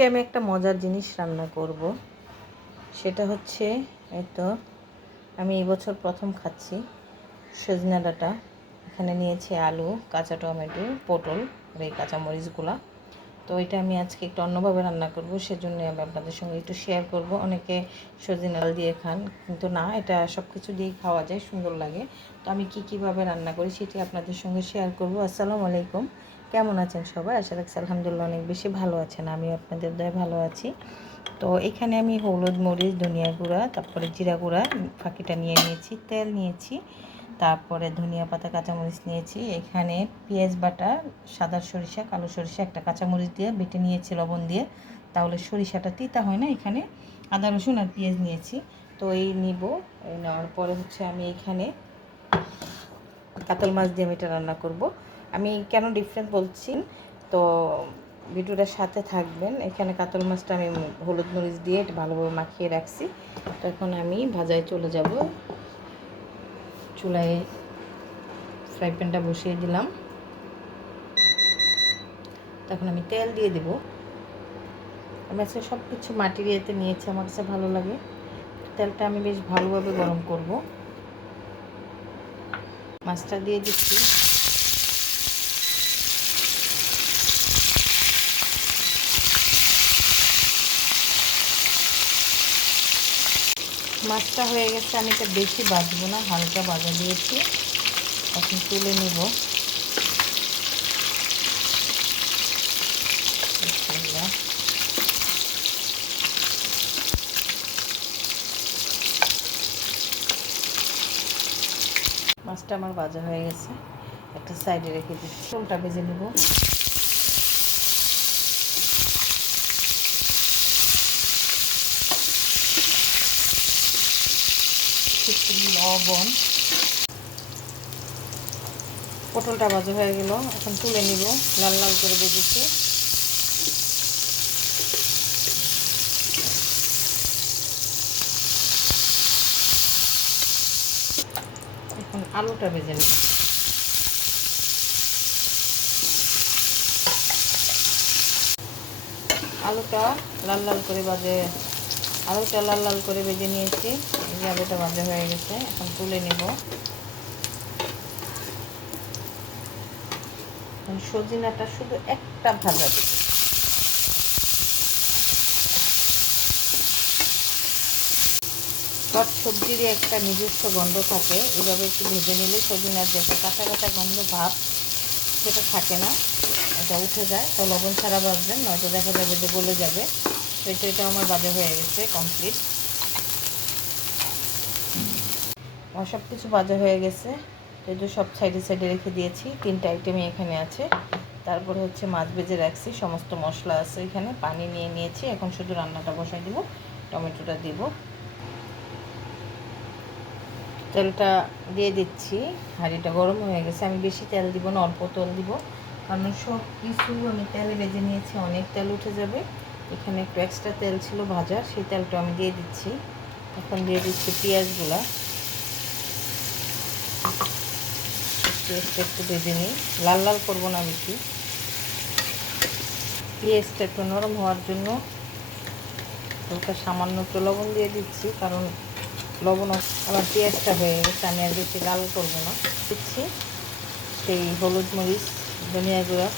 আজকে আমি একটা মজার জিনিস রান্না করব। সেটা হচ্ছে তো, আমি এই বছর প্রথম খাচ্ছি সজনা ডাঁটা। এখানে নিয়েছি আলু, কাঁচা টমেটো, পটল আর এই কাঁচামরিচগুলা। তো এটা আমি আজকে একটু অন্যভাবে রান্না করব সেজন্য আমি আপনাদের সঙ্গে একটু শেয়ার করব। অনেকে সজনে ডাল দিয়ে খান, কিন্তু না, এটা সব কিছু দিয়েই খাওয়া যায়, সুন্দর লাগে। তো আমি কি কীভাবে রান্না করি সেটি আপনাদের সঙ্গে শেয়ার করব। আসসালামু আলাইকুম। কেমন আছেন সবাই? আশা রাখছি আলহামদুলিল্লাহ অনেক বেশি ভালো আছেন। আমি আপনাদের দয়ে ভালো আছি। তো এখানে আমি হলুদ, মরিচ, ধনিয়া গুঁড়া, তারপরে জিরা গুঁড়া ফাঁকিটা নিয়ে নিয়েছি, তেল নিয়েছি, তারপরে ধনিয়া পাতা, কাঁচামরিচ নিয়েছি। এখানে পেঁয়াজ বাটা, সাদা সরিষা, কালো সরিষা, একটা কাঁচামরিচ দিয়ে বেটে নিয়েছি লবণ দিয়ে। তাহলে সরিষাটা তিতা হয় না, এখানে আদা, রসুন আর পেঁয়াজ নিয়েছি। তো এই নিব, এই নেওয়ার পরে হচ্ছে আমি এখানে কাতল মাছ দিয়ে আমি এটা রান্না করব। আমি কেন ডিফারেন্ট বলছি? তো ভিডিওটার সাথে থাকবেন। এখানে কাতল মাছটা আমি হলুদ মরিচ দিয়ে ভালোভাবে মাখিয়ে রাখছি। তো এখন আমি ভাজায় চলে যাব। চুলায় ফ্রাই প্যানটা বসিয়ে দিলাম। তখন আমি তেল দিয়ে দেব। আমি আজকে সব কিছু মাটির ইয়েতে নিয়েছি, আমার কাছে ভালো লাগে। তেলটা আমি বেশ ভালোভাবে গরম করব। মাছটা দিয়ে দিচ্ছি। মাছটা হয়ে গেছে, আমি এটা বেশি বাজবো না, হালকা বাজা দিয়েছি। এখন তুলে নেব। মাছটা আমার বাজা হয়ে গেছে, একটা সাইডে রেখে দিচ্ছি। চুলটা ভেজে নেব। লবণ পটলটা ভাজা হয়ে গেল, এখন তুলে নিব, লাল লাল করে ভেজেছি। এখন আলুটা ভেজে নেব। আলুটা লাল লাল করে বাজে আলুটা লাল লাল করে ভেজে নিয়েছি। যে আলুটা হয়ে গেছে, এখন তুলে নেব। সজিনাটা শুধু একটা ভাজা দিব। সব সবজিরই একটা নিজস্ব গন্ধ থাকে, এভাবে একটু ভেজে নিলে সজিনার যে একটা কাঁচা কাঁচা গন্ধ ভাব, সেটা থাকে না। এটা উঠে যায়, তো লবণ ছাড়া বাজবেন নয়তো দেখা যাবে যে গলে যাবে এটা এটা আমার বাজে হয়ে গেছে কমপ্লিট সব কিছু বাজা হয়ে গেছে। এই যে সব সাইডে সাইডে রেখে দিয়েছি। তিনটা আইটেমই এখানে আছে। তারপরে হচ্ছে মাছ ভেজে রাখছি। সমস্ত মশলা আছে এখানে। পানি নিয়ে নিয়েছি। এখন শুধু রান্নাটা বসাই দিব। টমেটোটা দিব। তেলটা দিয়ে দিচ্ছি। হাঁড়িটা গরম হয়ে গেছে। আমি বেশি তেল দিব না, অল্প তেল দিব। কারণ সব কিছু আমি তেলে ভেজে নিয়েছি। অনেক তেল উঠে যাবে। এখানে একটু এক্সট্রা তেল ছিল ভাজার। সেই তেলটা আমি দিয়ে দিচ্ছি। এখন দিয়ে দিচ্ছি পেঁয়াজগুলা। পেঁয়াজটা একটু ভেজে নিই। লাল লাল করব না বেশি। পেঁয়াজটা একটু নরম হওয়ার জন্য হালকা সামান্য একটু লবণ দিয়ে দিচ্ছি, কারণ লবণ আমার পেঁয়াজটা হয়ে গেছে, আমি আর বেশি লাল করব না। দিচ্ছি সেই হলুদ মরিচ, ধনিয়া গুঁড়া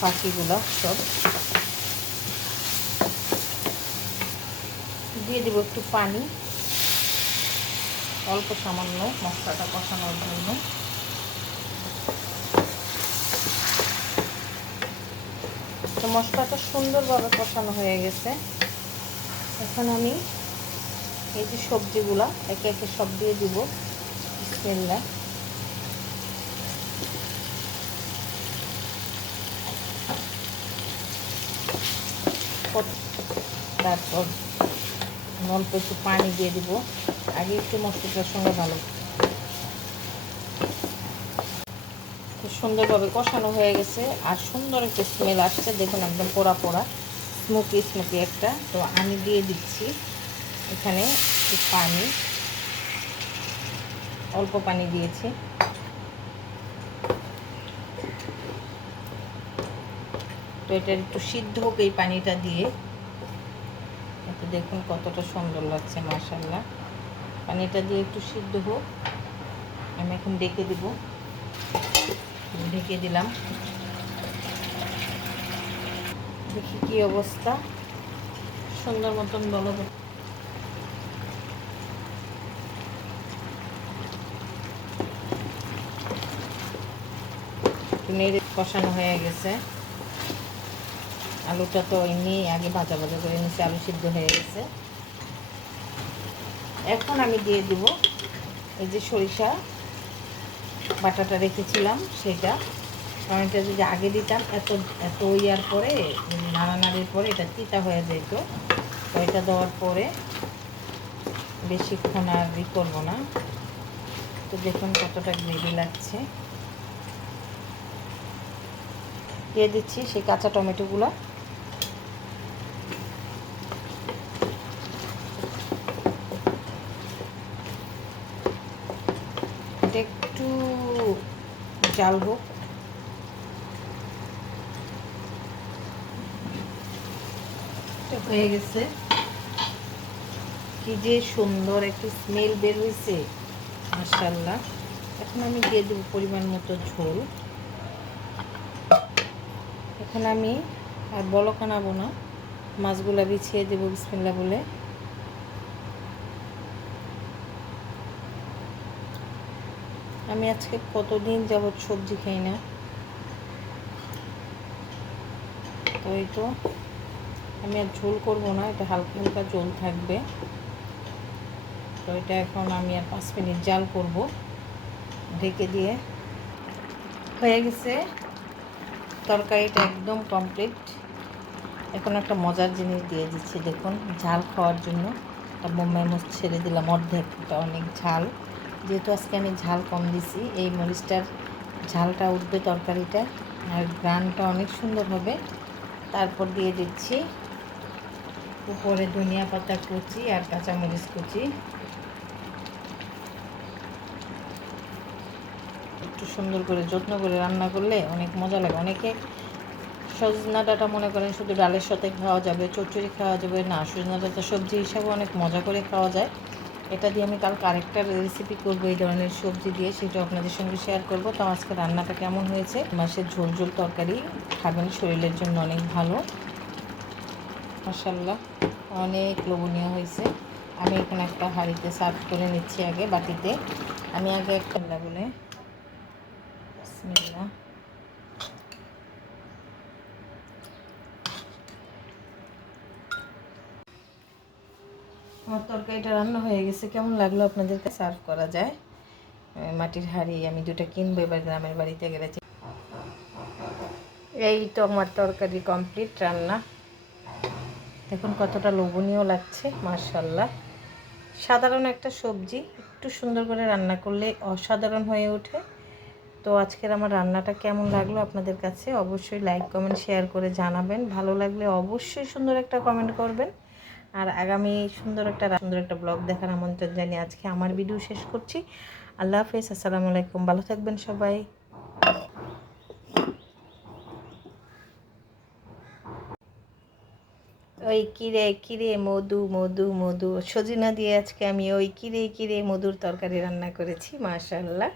পাখিগুলো সব। দিয়ে দেবো একটু পানি, অল্প সামান্য মশলাটা কষানোর জন্য। তো মশলাটা সুন্দরভাবে কষানো হয়ে গেছে। এখন আমি এই যে সবজিগুলা, একে একে সব দিয়ে দিব বিসমিল্লাহ। তারপর অল্প একটু পানি দিয়ে দিব। আগে একটু মশলাটার সঙ্গে ভালো সুন্দরভাবে কষানো হয়ে গেছে আর সুন্দর একটা স্মেল আসছে। দেখুন একদম পোড়া পোড়া স্মোকি স্মোকি একটা। তো আমি দিয়ে দিচ্ছি এখানে পানি। অল্প পানি দিয়েছি। তো এটা একটু সিদ্ধ হোক এই পানিটা দিয়ে। দেখুন কতটা সুন্দর লাগছে মাশাল্লাহ পানিটা দিয়ে একটু সিদ্ধ হোক। আমি এখন ডেকে দিব। ঢেকে দিলাম। দেখি কি অবস্থা। সুন্দর মতন বলো নেড়ে কষানো হয়ে গেছে। আলুটা তো এমনি আগে ভাজা ভাজা করে নিয়েছি, আলু সিদ্ধ হয়ে গেছে। এখন আমি দিয়ে দিব এই যে সরিষা। বাটাটা রেখেছিলাম, সেটা। কারণ এটা যদি আগে দিতাম, এত এত ইয়ার পরে নাড়ানাড়ির পরে এটা তিতা হয়ে যেত। তো এটা দেওয়ার পরে বেশিক্ষণ আর ই করব না। তো দেখুন কতটা গ্রেভি লাগছে। দিয়ে দিচ্ছি সেই কাঁচা টমেটোগুলো। একটু জাল হোক। হয়ে গেছে। কি যে সুন্দর একটু স্মেল বের হয়েছে মার্শাল্লাহ এখন আমি দিয়ে দেবো পরিমাণ মতো ঝোল। এখন আমি আর বলক আনাবো না। মাছগুলা বিছিয়ে দেবো বিসমিল্লা বলে। আমি আজকে কতদিন যাবৎ সবজি খাই না? তো এই তো, আমি আর ঝোল করব না, এটা হালকা হালকা ঝোল থাকবে। তো এটা এখন আমি আর পাঁচ মিনিট জাল করব, ঢেকে দিয়ে। হয়ে গেছে, তরকারিটা একদম কমপ্লিট এখন একটা মজার জিনিস দিয়ে দিচ্ছি, দেখুন, ঝাল খাওয়ার জন্য। একটা বোম্বাই মরিচ ছেড়ে দিলাম অর্ধেকটা, অনেক ঝাল। যেহেতু আজকে আমি ঝাল কম দিছি, এই মরিচটার ঝালটা উঠবে তরকারিটা, আর গ্রানটা অনেক সুন্দর হবে। তারপর দিয়ে দিচ্ছি উপরে ধনিয়া পাতা কুচি আর কাঁচামরিচ কুচি। একটু সুন্দর করে যত্ন করে রান্না করলে অনেক মজা লাগে। অনেকে সজনা ডাটা মনে করেন শুধু ডালের সাথে খাওয়া যাবে, চচ্চড়ি খাওয়া যাবে, না, সজনা ডাটা সবজি হিসাবে অনেক মজা করে খাওয়া যায়। এটা দিয়ে আমি কাল আরেকটা রেসিপি করব, এই ধরনের সবজি দিয়ে সেটা আপনাদের সঙ্গে শেয়ার করব। তো আজকে রান্নাটা কেমন হয়েছে? মাসের ঝোল ঝোল তরকারি খাবেন, শরীরের জন্য অনেক ভালো। মশাল্লা অনেক লোভনীয় হয়েছে। আমি এখানে একটা হাঁড়িতে সার্ভ করে নিচ্ছি আগে বাটিতে। আমি আগে একটা বলে আমার তরকারিটা রান্না হয়ে গেছে। কেমন লাগল আপনাদেরকে সার্ভ করা যায়। মাটির হাঁড়ি আমি দুটো কিনবো, এবার গ্রামের বাড়িতে গেলে এই তো আমার তরকারি কমপ্লিট, রান্না। দেখুন কতটা লোভনীয় লাগছে মার্শাল্লাহ সাধারণ একটা সবজি, একটু সুন্দর করে রান্না করলে অসাধারণ হয়ে ওঠে। তো আজকের আমার রান্নাটা কেমন লাগল আপনাদের কাছে? অবশ্যই লাইক কমেন্ট শেয়ার করে জানাবেন। ভালো লাগলে অবশ্যই সুন্দর একটা কমেন্ট করবেন। আর আগামী সুন্দর একটা সুন্দর একটা ব্লগ দেখার আমন্ত্রণ জানিয়ে আজকে আমার ভিডিও শেষ করছি। আল্লাহ হাফেজ, আসসালামু আলাইকুম, ভালো থাকবেন সবাই। ওই কিরে কিরে মধু মধু মধু। সজিনা দিয়ে আজকে আমি ওই কিরে কিরে মধুর তরকারি রান্না করেছি মাশাল্লাহ